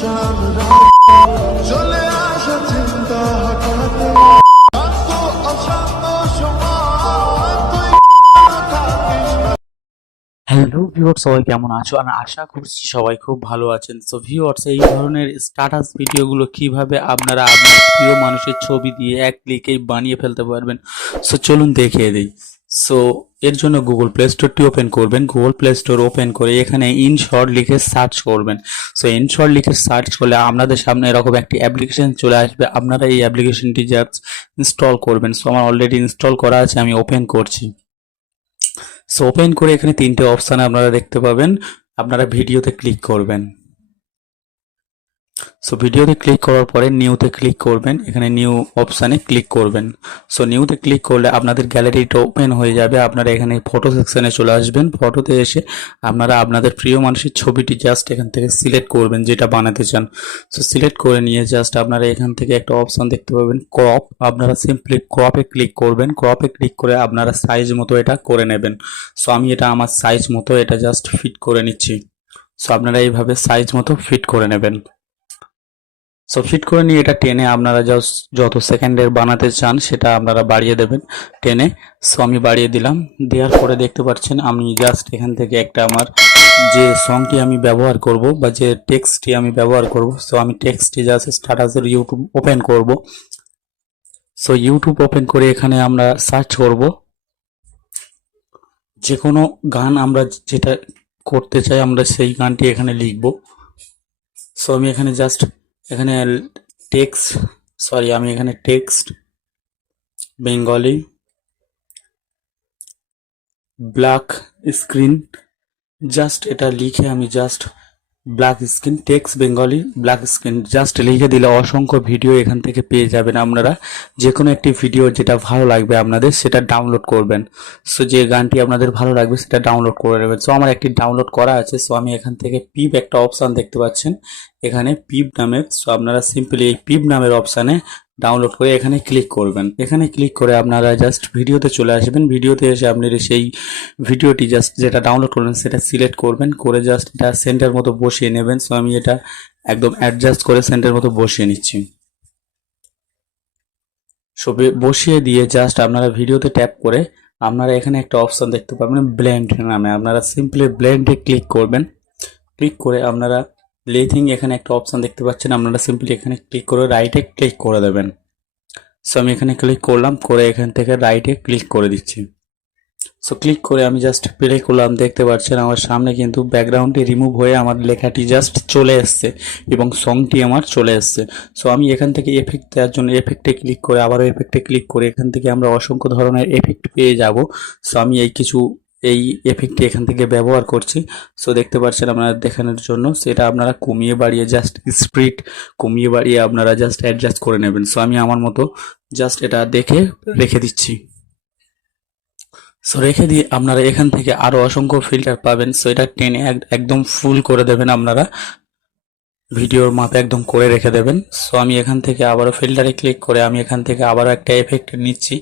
চলে আসা চিন্তা হঠাতে হ্যালো ভিউয়ার্স, সবাই কেমন আছো? আমি আশা করছি সবাই খুব ভালো আছেন। সো ভিউয়ার্স, এই ধরনের স্ট্যাটাস ভিডিওগুলো কিভাবে আপনারা আপনার প্রিয় মানুষের ছবি দিয়ে এক ক্লিকেই বানিয়ে ফেলতে পারবেন, সো চলুন দেখিয়ে দিই। সো এর জন্য গুগল প্লে স্টোরটি ওপেন করবেন। গুগল প্লে স্টোর ওপেন করে এখানে ইনশর্ট লিখে সার্চ করবেন। সো ইনশর্ট লিখে সার্চ করলে আপনাদের সামনে এরকম একটি অ্যাপ্লিকেশন চলে আসবে। আপনারা এই অ্যাপ্লিকেশনটি জাস্ট ইনস্টল করবেন। সো আমার অলরেডি ইনস্টল করা আছে, আমি ওপেন করছি। সো ওপেন করে এখানে তিনটে অপশান আপনারা দেখতে পাবেন। আপনারা ভিডিওতে ক্লিক করবেন। সো ভিডিওতে ক্লিক করার পরে নিউতে ক্লিক করবেন। এখানে নিউ অপশানে ক্লিক করবেন। সো নিউতে ক্লিক করলে আপনাদের গ্যালারিটা ওপেন হয়ে যাবে। আপনারা এখানে ফটো সেকশনে চলে আসবেন। ফটোতে এসে আপনারা আপনাদের প্রিয় মানুষের ছবিটি জাস্ট এখান থেকে সিলেক্ট করবেন, যেটা বানাতে চান। সো সিলেক্ট করে নিয়ে জাস্ট আপনারা এখান থেকে একটা অপশান দেখতে পাবেন ক্রপ। আপনারা সিম্পলি ক্রপে ক্লিক করবেন। ক্রপে ক্লিক করে আপনারা সাইজ মতো এটা করে নেবেন। সো আমি এটা আমার সাইজ মতো এটা জাস্ট ফিট করে নিচ্ছি। সো আপনারা এইভাবে সাইজ মতো ফিট করে নেবেন। সো ফিট করে নিয়ে এটা টেনে আপনারা জাস্ট যত সেকেন্ডের বানাতে চান সেটা আপনারা বাড়িয়ে দেবেন টেনে। সো আমি বাড়িয়ে দিলাম। দেওয়ার পরে দেখতে পাচ্ছেন আমি জাস্ট এখান থেকে একটা আমার যে সংটি আমি ব্যবহার করব বা যে টেক্সটটি আমি ব্যবহার করব, সো আমি টেক্সটটি জাস্ট স্ট্যাটাসের ইউটিউব ওপেন করব। সো ইউটিউব ওপেন করে এখানে আমরা সার্চ করব যে কোনো গান, আমরা যেটা করতে চাই আমরা সেই গানটি এখানে লিখব। সো আমি এখানে জাস্ট এখানে আমি এখানে text Bengali black screen just এটা লিখে আমি just black screen text Bengali black screen just লিখে দিলে অসংখ্য ভিডিও এখান থেকে পেয়ে যাবেন। আপনারা যে কোনো একটি ভিডিও যেটা ভালো লাগবে আপনাদের সেটা ডাউনলোড করবেন। সো যে গানটি আপনাদের ভালো লাগবে সেটা ডাউনলোড করে নেবেন। সো আমার একটি ডাউনলোড করা আছে। সো আমি এখান থেকে পিপ একটা অপশান দেখতে পাচ্ছেন এখানে পিপ নামের। সো আপনারা সিম্পলি এই পিপ নামের অপশানে ডাউনলোড করে এখানে ক্লিক করবেন। এখানে ক্লিক করে আপনারা জাস্ট ভিডিওতে চলে আসবেন। ভিডিওতে এসে আপনি সেই ভিডিওটি জাস্ট যেটা ডাউনলোড করবেন সেটা সিলেক্ট করবেন, করে জাস্ট এটা সেন্টার মতো বসিয়ে নেবেন। সো আমি এটা একদম অ্যাডজাস্ট করে সেন্টার মতো বসিয়ে নিচ্ছি। সো বসিয়ে দিয়ে জাস্ট আপনারা ভিডিওতে ট্যাপ করে আপনারা এখানে একটা অপশন দেখতে পাবেন ব্লেন্ড নামে। আপনারা সিম্পলি ব্লেন্ডে ক্লিক করবেন। ক্লিক করে আপনারা লেথিং এখানে একটা অপশন দেখতে পাচ্ছেন, আপনারা সিম্পলি এখানে ক্লিক করে রাইটে ক্লিক করে দেবেন। সো আমি এখানে ক্লিক করলাম, করে এখান থেকে রাইটে ক্লিক করে দিচ্ছি। সো ক্লিক করে আমি জাস্ট প্লে করলাম। দেখতে পাচ্ছেন আমার সামনে কিন্তু ব্যাকগ্রাউন্ডটি রিমুভ হয়ে আমার লেখাটি জাস্ট চলে এসছে এবং সংটি আমার চলে এসছে। সো আমি এখান থেকে এফেক্ট দেওয়ার জন্য এফেক্টে ক্লিক করে আবারও এফেক্টে ক্লিক করে এখান থেকে আমরা অসংখ্য ধরনের এফেক্ট পেয়ে যাব। সো আমি এই এফেক্টটি এখান থেকে ব্যবহার করছি। সো দেখতে পাচ্ছেন আপনারা দেখানোর জন্য সেটা আপনারা কমিয়ে বাড়িয়ে জাস্ট স্পিড কমিয়ে বাড়িয়ে আপনারা জাস্ট অ্যাডজাস্ট করে নেবেন। সো আমি আমার মতো জাস্ট এটা দেখে রেখে দিচ্ছি। সো রেখে দিয়ে আপনারা এখান থেকে আরো অসংখ্য ফিল্টার পাবেন। সো এটা টেনে একদম ফুল করে দেবেন, আপনারা ভিডিওর মাপে একদম করে রেখে দেবেন। সো আমি এখান থেকে আবারও ফিল্টারে ক্লিক করে আমি এখান থেকে আবারও একটা এফেক্ট নিচ্ছি।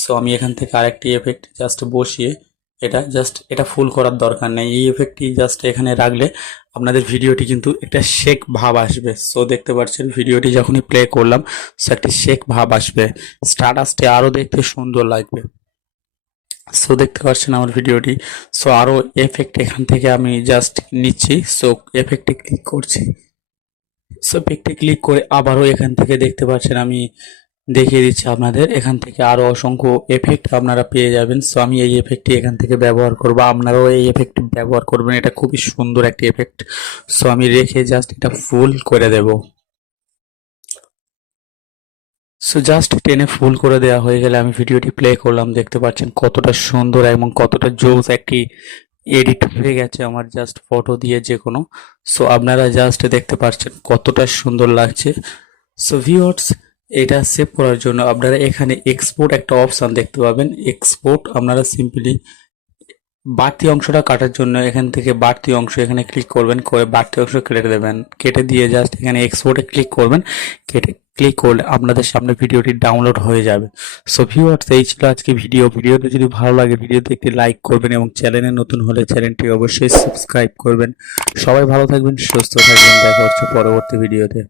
সো আমি এখান থেকে আরেকটি এফেক্ট জাস্ট বসিয়ে এটা ফুল করার দরকার নেই। এই এফেক্টটি জাস্ট এখানে রাখলে আপনাদের ভিডিওটি কিন্তু একটা শেক ভাব আসবে। সো দেখতে পাচ্ছেন ভিডিওটি যখনই প্লে করলাম সো একটা শেক ভাব আসবে, স্ট্যাটাসটি আরো দেখতে সুন্দর লাগবে। সো দেখতে পাচ্ছেন আমার ভিডিওটি। সো আরো এফেক্ট এখান থেকে আমি জাস্ট নিচ্ছি। সো এফেক্টে ক্লিক করছি। সো এফেক্টে ক্লিক করে আবারও এখান থেকে দেখতে পাচ্ছেন আমি দেখিয়ে দিচ্ছি আপনাদের। এখান থেকে আরো অসংখ্য এফেক্ট আপনারা পেয়ে যাবেন। সো আমি এই এফেক্টটি এখান থেকে ব্যবহার করব, আপনারাও এই এফেক্ট ব্যবহার করবেন। এটা খুবই সুন্দর একটি এফেক্ট। সো আমি রেখে জাস্ট এটা ফুল করে দেব। সো জাস্ট টেনে ফুল করে দেওয়া হয়ে গেলে আমি ভিডিওটি প্লে করলাম। দেখতে পাচ্ছেন কতটা সুন্দর এবং কতটা জোস একটি এডিট হয়ে গেছে আমার জাস্ট ফটো দিয়ে যে কোনো। সো আপনারা জাস্ট দেখতে পাচ্ছেন কতটা সুন্দর লাগছে। সো ভিউয়ার্স, এটা সেভ করার জন্য আপনারা এখানে এক্সপোর্ট একটা অপশান দেখতে পাবেন। এক্সপোর্ট আপনারা সিম্পলি বাড়তি অংশটা কাটার জন্য এখান থেকে বাড়তি অংশ এখানে ক্লিক করবেন, করে বাড়তি অংশ কেটে দেবেন। কেটে দিয়ে জাস্ট এখানে এক্সপোর্টে ক্লিক করবেন। ক্লিক করলে আপনাদের সামনে ভিডিওটি ডাউনলোড হয়ে যাবে। সো ভিউয়ার্স, এই ছিল আজকে ভিডিওটি যদি ভালো লাগে ভিডিওতে একটি লাইক করবেন এবং চ্যানেলে নতুন হলে চ্যানেলটি অবশ্যই সাবস্ক্রাইব করবেন। সবাই ভালো থাকবেন, সুস্থ থাকবেন, দেখা হচ্ছে পরবর্তী ভিডিওতে।